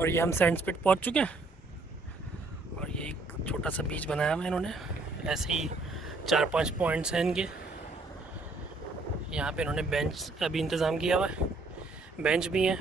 और ये हम sand spit पहुंच चुके हैं। और ये एक छोटा सा बीच बनाया हुआ है इन्होंने, ऐसे ही 4-5 पॉइंट्स हैं इनके। यहाँ पे इन्होंने बेंच का भी इंतज़ाम किया हुआ है, बेंच भी हैं।